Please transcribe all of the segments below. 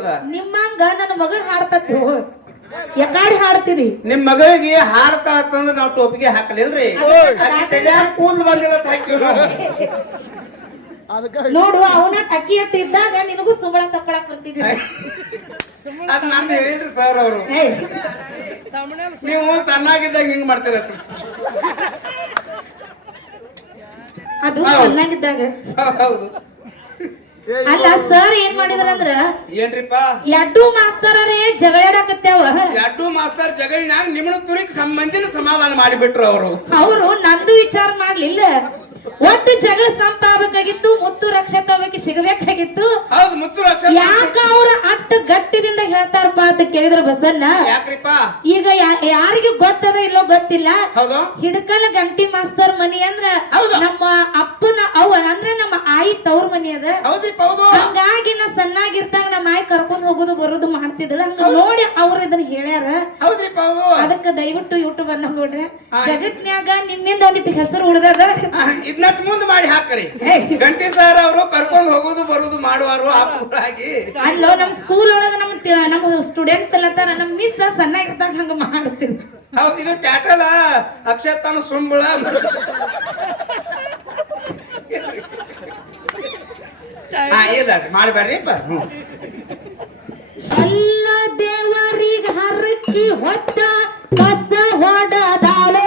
ಚಂದದ ನಿಮ್ಮಂಗ ನನ್ನ ಮಗಳು ಹಾಡ್ತತ್ತು ಎಕಾಡಿ ಹಾಡ್ತೀರಿ? ನಿಮ್ ಮಗಳಿಗೆ ಹಾಡ್ತಾ ಅಂತಂದ್ರೆ ನಾವು ಟೋಪಿಗೆ ಹಾಕಲಿಲ್ರಿ? ಕೂದ್ಲು ಬಂದಿಲ್ಲ ನಾವು. ನೋಡು ಅವನ ಟಕ್ಕಿ ಅಂತ ಇದ್ದಾಗ ನಿನಗೂ ಸುಮಳ ತಕ್ಕೊಳಕ್ ಬರ್ತಿದ್ದೀನಿ ಅದ್ ಹೇಳಿಲ್ರಿ ಸರ್ ಅವರು. ನೀವು ಸಣ್ಣಾಗಿದ್ದಾಗ ಹಿಂಗ್ ಮಾಡ್ತೀರ ಅದು ಸಣ್ಣಾಗಿದ್ದಾಗ. ಚೆನ್ನಾಗಿದ್ದಾಗ ಹೌದು. ಅಲ್ಲ ಸರ್ ಏನ್ ಮಾಡಿದ್ರಂದ್ರ? ಏನ್ರಿಪ್ಪ? ಎಡ್ಡು ಮಾಸ್ತರರೇ ಜಗಳಾಡಕತ್ಯಾವ ಎಡ್ಡು ಮಾಸ್ತರ್ ಜಗಳಿನಾಗ ನಿಮ್ಮ ತುರಿಕ್ ಸಂಬಂಧಿನ ಸಮಾಧಾನ ಮಾಡಿಬಿಟ್ರು ಅವರು. ಅವರು ನಂದು ವಿಚಾರ ಮಾಡ್ಲಿಲ್ಲ. ಒಟ್ಟು ಜಗಳ ಸಂತ ಆಗ್ಬೇಕಾಗಿತ್ತು ಮುತ್ತು ರಕ್ಷತವಕ್ಕೆ ಸಿಗಬೇಕಾಗಿತ್ತು. ಹೌದು ಮುತ್ತು ರಕ್ಷ ಯಾಕ ಅವ್ರ ಅಟ್ಟ ಗಟ್ಟಿದಿಂದ ಹೇಳ್ತಾರಪ್ಪ ಅಂತ ಕೇಳಿದ್ರ ಬಸನ್ನ ಯಾಕ್ರಿಪ್ಪ ಈಗ ಯಾರಿಗೂ ಗೊತ್ತದ ಇಲ್ಲೋ ಗೊತ್ತಿಲ್ಲ. ಹೌದು. ಹಿಡಕಲ ಗಂಟಿ ಮಾಸ್ತರ್ ಮನಿ ಅಂದ್ರ. ನಮ್ಮ ಅಪ್ಪನ ಅವ ಅಂದ್ರ ನಮ್ಮ ಆಯಿ ತವ್ರ ಮನಿ ಅದ. ಹೌದು. ಹಂಗಾಗಿ ನಾ ಸಣ್ಣಾಗಿರ್ತಾಗ ನಮ್ಮ ಆಯಿ ಕರ್ಕೊಂಡ್ ಹೋಗೋದು ಬರೋದು ಮಾಡ್ತಿದ್ದಳ ಹಂಗ ನೋಡಿ ಅವ್ರ ಇದನ್ನ ಹೇಳ್ಯಾರ. ಅದಕ್ಕ ದಯವಿಟ್ಟು ಯೂಟ್ಯೂಬ್ ಅನ್ನ ನೋಡ್ರಿ. ಜಗತ್ನ್ಯಾಗ ನಿಮ್ಮಿಂದ ಒಂದಿಟ್ಟು ಹೆಸರು ಉಳ್ದದ. ಇದನ್ನಟ್ ಮುಂದ್ ಮಾಡಿ ಹಾಕ್ರಿ. ಗಂಟಿ ಸರ್ ಅವರು ಕರ್ಕೊಂಡ್ ಹೋಗೋದು ಬರೋದು ಮಾಡುವಾರು ಅಪ್ಪುಗಳಾಗಿ ಅಲ್ಲೋ ನಮ್ ಸ್ಕೂಲ್ ಒಳಗ ನಮ್ ನಮ್ ನಮ್ಮ ಸ್ಟೂಡೆಂಟ್ಸ್ ಎಲ್ಲ ತರ ನಮ್ ಮಿಸ್ ಸಣ್ಣಾಗಿರ್ತಾಗ ಹಂಗ ಮಾಡ್ತಿದ್ರು ಹೌದು ಇದು ಟ್ಯಾಟಲ ಅಕ್ಷತಾನ ಸುಂಬಳ ಹಾ ಇಲ್ಲ ಮಾಡಬೇಡ್ರಿಪ್ಪ ಹ್ಮ್ ಎಲ್ಲ ದೇವರಿಗೆ ಹರಕಿ ಹೊತ್ತ ಕಸ ಹೊಡದಾಳೋ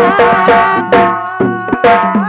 Thank you.